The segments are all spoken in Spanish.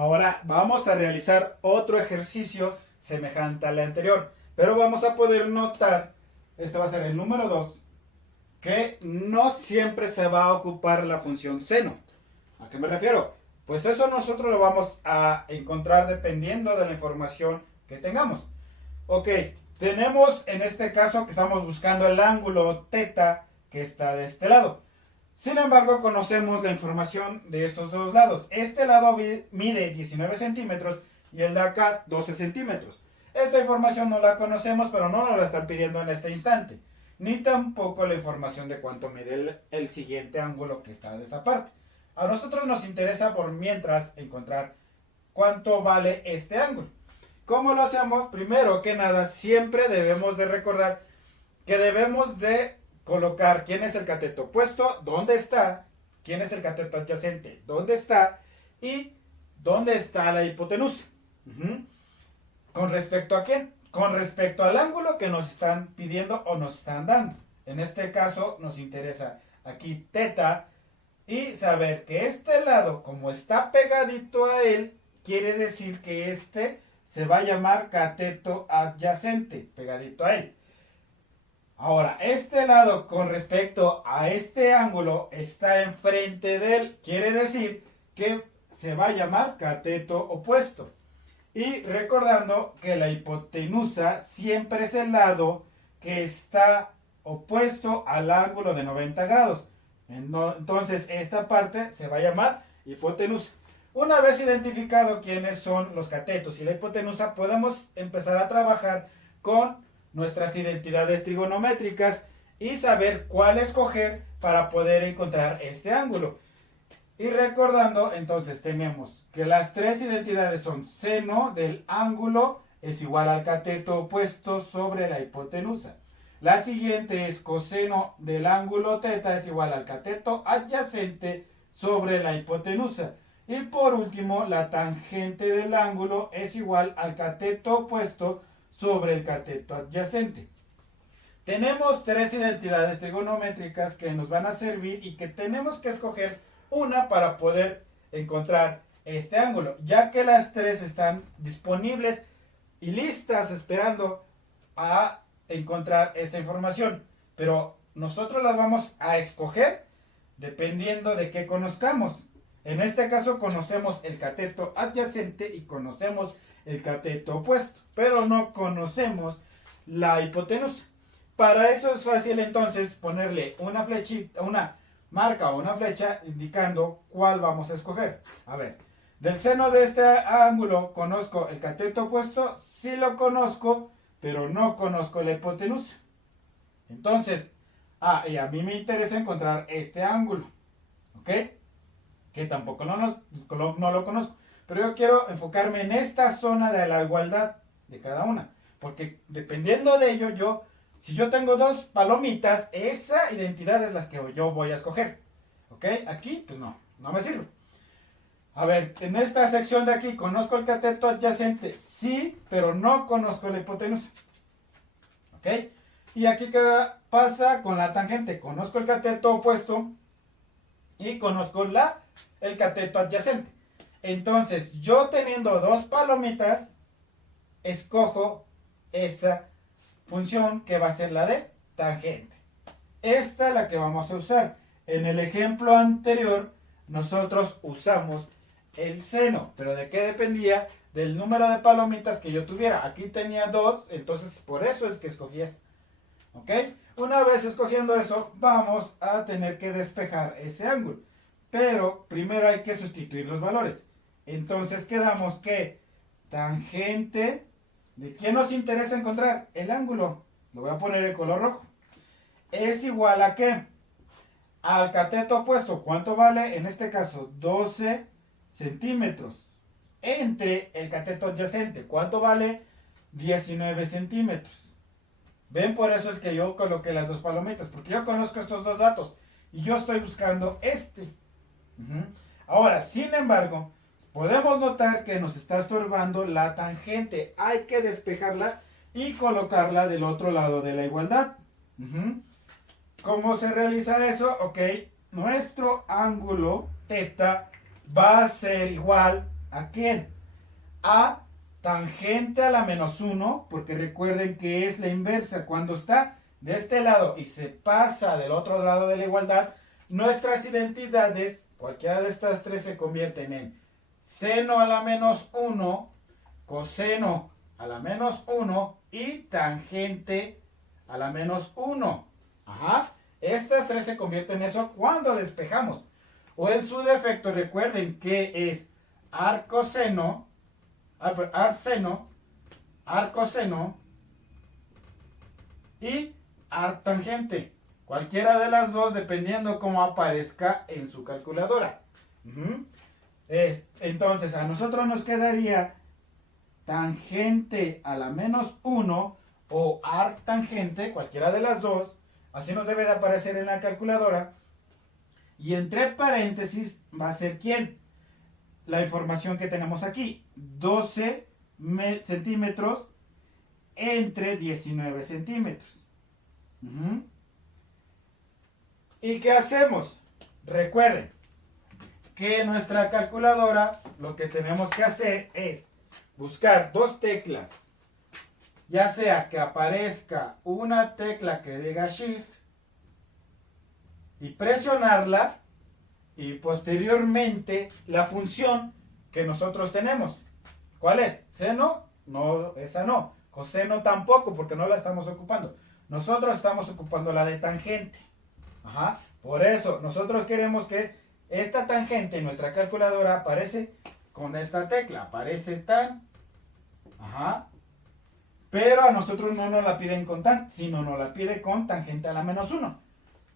Ahora vamos a realizar otro ejercicio semejante al anterior, pero vamos a poder notar, este va a ser el número 2, que no siempre se va a ocupar la función seno. ¿A qué me refiero? Pues eso nosotros lo vamos a encontrar dependiendo de la información que tengamos. Ok, tenemos en este caso que estamos buscando el ángulo θ que está de este lado. Sin embargo, conocemos la información de estos dos lados. Este lado mide 19 centímetros y el de acá 12 centímetros. Esta información no la conocemos, pero no nos la están pidiendo en este instante. Ni tampoco la información de cuánto mide el siguiente ángulo que está de esta parte. A nosotros nos interesa por mientras encontrar cuánto vale este ángulo. ¿Cómo lo hacemos? Primero que nada, siempre debemos de recordar que debemos de colocar quién es el cateto opuesto, dónde está, quién es el cateto adyacente, dónde está y dónde está la hipotenusa. ¿Con respecto a quién? Con respecto al ángulo que nos están pidiendo o nos están dando. En este caso nos interesa aquí θ y saber que este lado, como está pegadito a él, quiere decir que este se va a llamar cateto adyacente, pegadito a él. Ahora, este lado con respecto a este ángulo está enfrente de él. Quiere decir que se va a llamar cateto opuesto. Y recordando que la hipotenusa siempre es el lado que está opuesto al ángulo de 90 grados. Entonces, esta parte se va a llamar hipotenusa. Una vez identificado quiénes son los catetos y la hipotenusa, podemos empezar a trabajar con nuestras identidades trigonométricas y saber cuál escoger para poder encontrar este ángulo. Y recordando, entonces tenemos que las tres identidades son seno del ángulo es igual al cateto opuesto sobre la hipotenusa. La siguiente es coseno del ángulo θ es igual al cateto adyacente sobre la hipotenusa. Y por último, la tangente del ángulo es igual al cateto opuesto sobre el cateto adyacente. Tenemos tres identidades trigonométricas que nos van a servir y que tenemos que escoger una para poder encontrar este ángulo, ya que las tres están disponibles y listas esperando a encontrar esta información. Pero nosotros las vamos a escoger dependiendo de qué conozcamos. En este caso conocemos el cateto adyacente y conocemos el cateto opuesto, pero no conocemos la hipotenusa. Para eso es fácil entonces ponerle una flechita, una marca o una flecha indicando cuál vamos a escoger. A ver, del seno de este ángulo conozco el cateto opuesto, sí lo conozco, pero no conozco la hipotenusa. Entonces, y a mí me interesa encontrar este ángulo, ¿ok? Que tampoco no lo conozco. Pero yo quiero enfocarme en esta zona de la igualdad de cada una. Porque dependiendo de ello, si yo tengo dos palomitas, esa identidad es la que yo voy a escoger. ¿Ok? Aquí, pues no me sirve. A ver, en esta sección de aquí, ¿conozco el cateto adyacente? Sí, pero no conozco la hipotenusa. ¿Ok? Y aquí, ¿qué pasa con la tangente? Conozco el cateto opuesto y conozco el cateto adyacente. Entonces, yo teniendo dos palomitas, escojo esa función que va a ser la de tangente. Esta es la que vamos a usar. En el ejemplo anterior, nosotros usamos el seno. ¿Pero de qué dependía? Del número de palomitas que yo tuviera. Aquí tenía dos, entonces por eso es que escogí esta. ¿Ok? Una vez escogiendo eso, vamos a tener que despejar ese ángulo. Pero primero hay que sustituir los valores. Entonces quedamos que tangente, ¿de qué nos interesa encontrar? El ángulo. Lo voy a poner en color rojo. Es igual a ¿qué? Al cateto opuesto. ¿Cuánto vale? En este caso, 12 centímetros. Entre el cateto adyacente. ¿Cuánto vale? 19 centímetros. ¿Ven? Por eso es que yo coloqué las dos palomitas. Porque yo conozco estos dos datos. Y yo estoy buscando este. Ahora, sin embargo, podemos notar que nos está estorbando la tangente. Hay que despejarla y colocarla del otro lado de la igualdad. ¿Cómo se realiza eso? Ok, nuestro ángulo θ va a ser igual ¿A quién? A tangente a la menos 1, porque recuerden que es la inversa. Cuando está de este lado y se pasa del otro lado de la igualdad, nuestras identidades, cualquiera de estas tres, se convierten en seno a la menos 1, coseno a la menos 1 y tangente a la menos 1. Ajá. Estas tres se convierten en eso cuando despejamos. O en su defecto, recuerden que es arcoseno, arcseno, arcoseno y arctangente. Cualquiera de las dos, dependiendo cómo aparezca en su calculadora. Entonces, a nosotros nos quedaría tangente a la menos 1 o arctangente, cualquiera de las dos. Así nos debe de aparecer en la calculadora. Y entre paréntesis va a ser ¿quién? La información que tenemos aquí. 12 centímetros entre 19 centímetros. ¿Y qué hacemos? Recuerden que en nuestra calculadora lo que tenemos que hacer es buscar dos teclas. Ya sea que aparezca una tecla que diga Shift y presionarla, y posteriormente la función que nosotros tenemos. ¿Cuál es? ¿Seno? No, esa no. Coseno tampoco, porque no la estamos ocupando. Nosotros estamos ocupando la de tangente. Ajá. Por eso, nosotros queremos que esta tangente en nuestra calculadora aparece con esta tecla. Aparece tan. Ajá. Pero a nosotros no nos la piden con tan, sino nos la pide con tangente a la menos 1.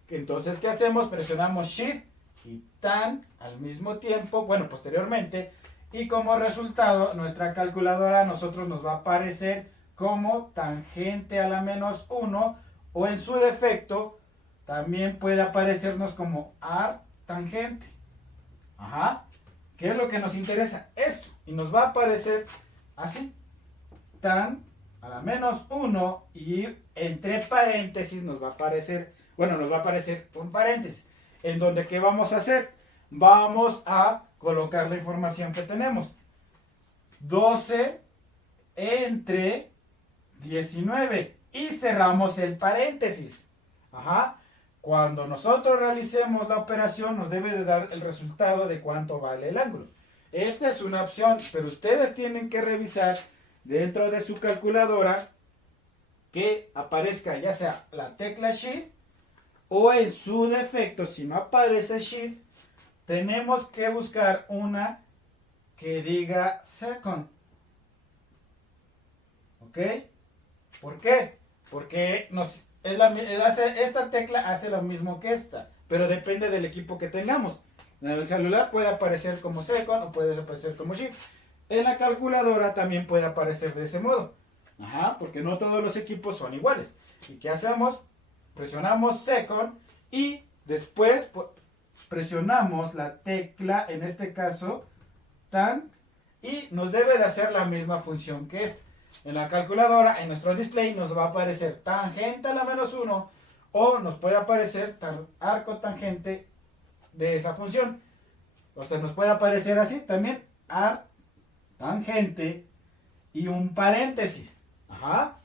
Entonces, ¿qué hacemos? Presionamos Shift y tan al mismo tiempo, bueno, posteriormente, y como resultado, nuestra calculadora a nosotros nos va a aparecer como tangente a la menos 1, o en su defecto, también puede aparecernos como arctangente. Ajá. ¿Qué es lo que nos interesa? Esto. Y nos va a aparecer así. Tan a la menos 1 y entre paréntesis nos va a aparecer, bueno, nos va a aparecer un paréntesis. En donde, ¿qué vamos a hacer? Vamos a colocar la información que tenemos. 12 entre 19. Y cerramos el paréntesis. Ajá. Cuando nosotros realicemos la operación, nos debe de dar el resultado de cuánto vale el ángulo. Esta es una opción, pero ustedes tienen que revisar dentro de su calculadora que aparezca ya sea la tecla Shift, o en su defecto, si no aparece Shift, tenemos que buscar una que diga second. ¿Ok? ¿Por qué? Porque esta tecla hace lo mismo que esta, pero depende del equipo que tengamos. En el celular puede aparecer como second o puede aparecer como Shift. En la calculadora también puede aparecer de ese modo. Ajá, porque no todos los equipos son iguales. ¿Y qué hacemos? Presionamos second y después presionamos la tecla, en este caso, tan, y nos debe de hacer la misma función que esta. En la calculadora, en nuestro display, nos va a aparecer tangente a la menos 1, o nos puede aparecer arco tangente de esa función. O sea, nos puede aparecer así también, tangente y un paréntesis. Ajá.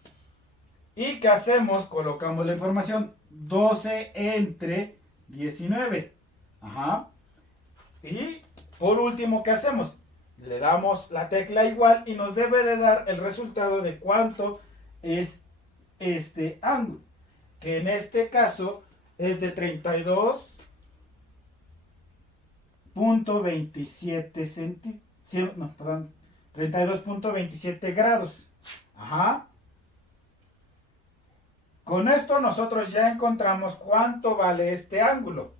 ¿Y qué hacemos? Colocamos la información 12 entre 19. Ajá. Y por último, ¿qué hacemos? Le damos la tecla igual y nos debe de dar el resultado de cuánto es este ángulo, que en este caso es de 32.27 grados. Ajá. Con esto nosotros ya encontramos cuánto vale este ángulo.